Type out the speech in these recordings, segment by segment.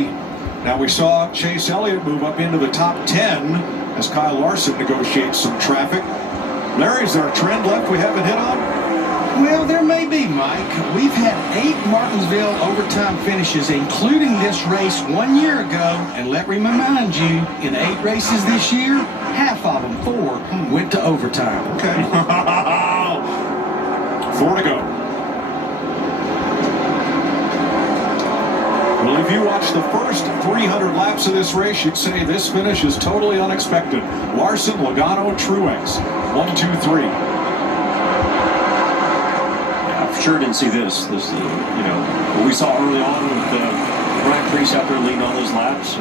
Now we saw Chase Elliott move up into the top 10 as Kyle Larson negotiates some traffic. Larry, is there a trend left we haven't hit on? Well, there may be, Mike. We've had 8 Martinsville overtime finishes, including this race 1 year ago. And let me remind you, in 8 races this year, half of them, 4, went to overtime. Okay. 4 to go. Well, if you watch the first 300 laps of this race, you'd say this finish is totally unexpected. Larson, Logano, Truex. 1, 2, 3. Yeah, I sure didn't see this. What we saw early on with Ryan Preece out there leading on those laps.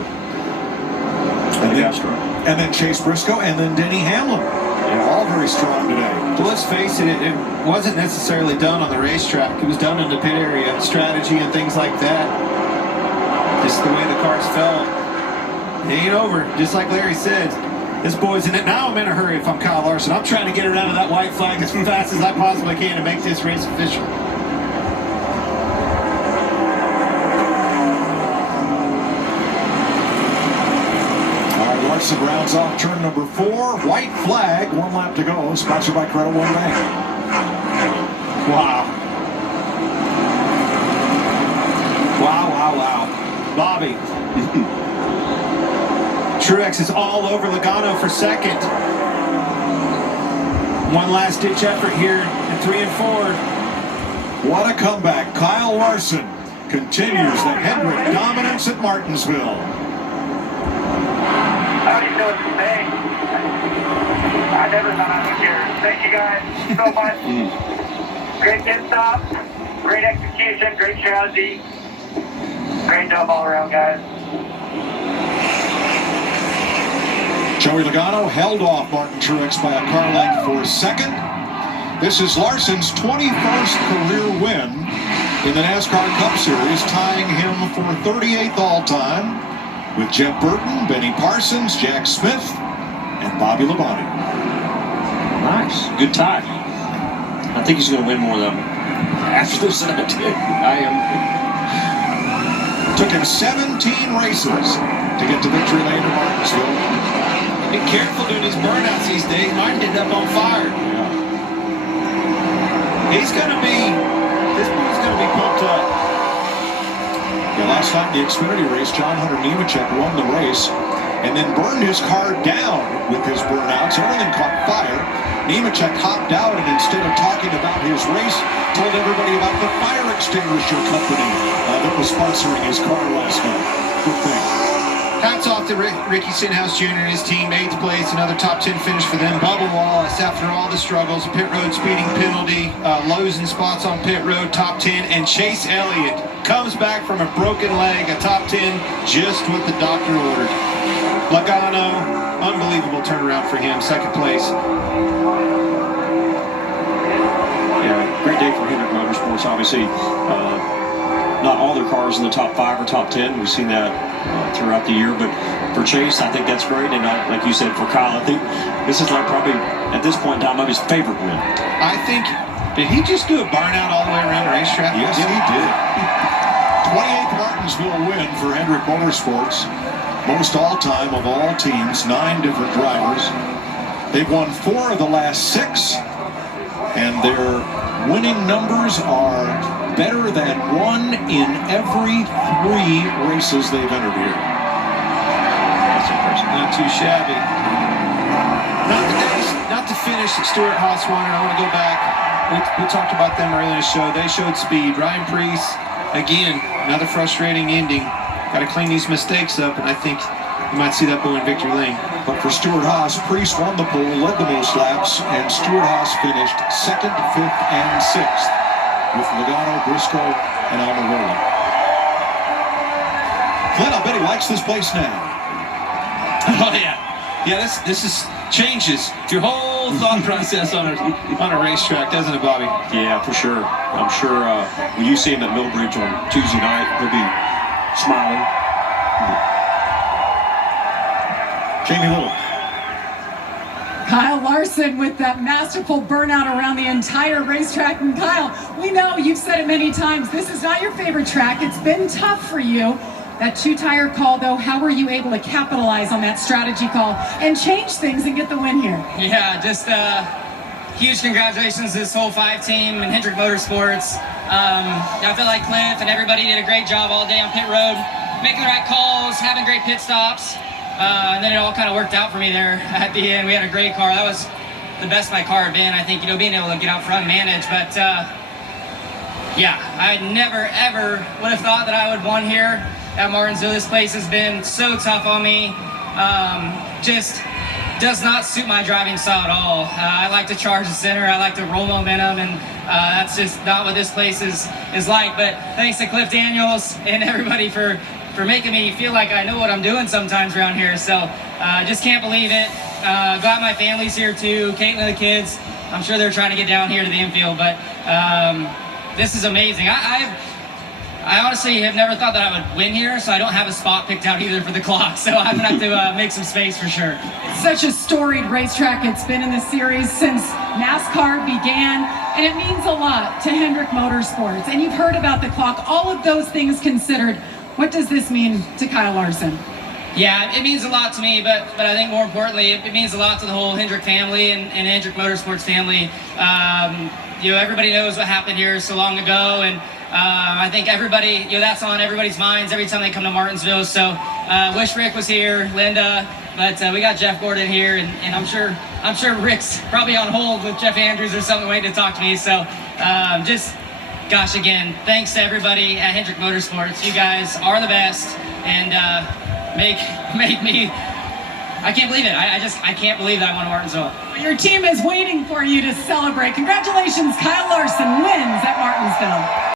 And then Chase Briscoe, and then Denny Hamlin. Yeah, all very strong today. Well, let's face it, it wasn't necessarily done on the racetrack. It was done in the pit area, strategy and things like that. Just the way the cars felt. It ain't over. Just like Larry said, this boy's in it. Now I'm in a hurry if I'm Kyle Larson. I'm trying to get around to that white flag as fast as I possibly can to make this race official. Larson rounds off turn number 4. White flag, 1 lap to go. Sponsored by Credit One Bank. Wow. Wow. Bobby. Truex is all over Logano for second. One last ditch effort here at 3 and 4. What a comeback. Kyle Larson continues the Hendrick dominance at Martinsville. How do you know what to say? I never thought I would hear. Thank you guys so much. Great pit stop, great execution, great strategy. Great job all around, guys. Joey Logano held off Martin Truex by a car length for second. This is Larson's 21st career win in the NASCAR Cup Series, tying him for 38th all-time with Jeff Burton, Benny Parsons, Jack Smith, and Bobby Labonte. Nice. Good tie. I think he's going to win more than after this 17. I am. Took him 17 races to get to victory lane in Martinsville. Be careful doing his burnouts these days. Might end up on fire. Yeah. This boy's going to be pumped up. Yeah, last night in the Xfinity race, John Hunter Nemechek won the race and then burned his car down with his burnouts. Everything caught fire. Nemechek hopped out and instead of talking about his race, told everybody about the fire extinguisher company that was sponsoring his car last night. Good thing. Hats off to Ricky Stenhouse Jr. and his team. 8th place, another top 10 finish for them. Bubba Wallace, after all the struggles, pit road speeding penalty, losing spots on pit road, top 10. And Chase Elliott comes back from a broken leg, a top 10, just what the doctor ordered. Logano, unbelievable turnaround for him, 2nd place. Yeah, great day for Hendrick Motorsports. Obviously, not all their cars in the top 5 or top 10. We've seen that throughout the year. But for Chase, I think that's great. And like you said, for Kyle, I think this is like probably, at this point in time, his favorite win. I think, did he just do a burnout all the way around the racetrack? Yes, he did. 28th Martinsville win for Hendrick Motorsports. Most all-time of all teams, 9 different drivers. They've won 4 of the last 6. And their winning numbers are better than 1 in every 3 races they've entered here. That's impressive. Not too shabby. Not the finish that Stuart Haas wanted. I want to go back. We talked about them earlier in the show. They showed speed. Ryan Preece, again, another frustrating ending. Got to clean these mistakes up, and I think you might see that boy in victory lane. But for Stuart Haas, Preece won the pole, led the most laps, and Stuart Haas finished 2nd, 5th, and 6th with Logano, Briscoe, and Almirola. Clint, I bet he likes this place now. Oh, yeah. Yeah, this is changes your whole thought process on a racetrack, doesn't it, Bobby? Yeah, for sure. I'm sure when you see him at Millbridge on Tuesday night, he'll be smiling. Jamie Little. Kyle Larson with that masterful burnout around the entire racetrack. And Kyle, we know you've said it many times, this is not your favorite track. It's been tough for you. That two-tire call, though, how were you able to capitalize on that strategy call and change things and get the win here? Yeah, just huge congratulations to this whole 5 team and Hendrick Motorsports. I feel like Cliff and everybody did a great job all day on pit road, making the right calls, having great pit stops, and then it all kind of worked out for me there at the end. We had a great car. That was the best my car had been. I think, being able to get out front and manage, but yeah, I never ever would have thought that I would won here at Martinsville. This place has been so tough on me. Just does not suit my driving style at all. I like to charge the center. I like to roll momentum, and that's just not what this place is like. But thanks to Cliff Daniels and everybody for making me feel like I know what I'm doing sometimes around here. So just can't believe it. Glad my family's here too. Caitlin and the kids. I'm sure they're trying to get down here to the infield, but this is amazing. I honestly have never thought that I would win here, so I don't have a spot picked out either for the clock, so I'm going to have to make some space for sure. Such a storied racetrack. It's been in the series since NASCAR began, and it means a lot to Hendrick Motorsports. And you've heard about the clock. All of those things considered, what does this mean to Kyle Larson? Yeah, it means a lot to me, but I think more importantly, it means a lot to the whole Hendrick family and Hendrick Motorsports family. Everybody knows what happened here so long ago, and I think everybody, that's on everybody's minds every time they come to Martinsville. So wish Rick was here, Linda, but we got Jeff Gordon here, and I'm sure Rick's probably on hold with Jeff Andrews or something waiting to talk to me. So gosh, again, thanks to everybody at Hendrick Motorsports. You guys are the best, and make me. I can't believe it. I can't believe that I won Martinsville. Your team is waiting for you to celebrate. Congratulations, Kyle Larson wins at Martinsville.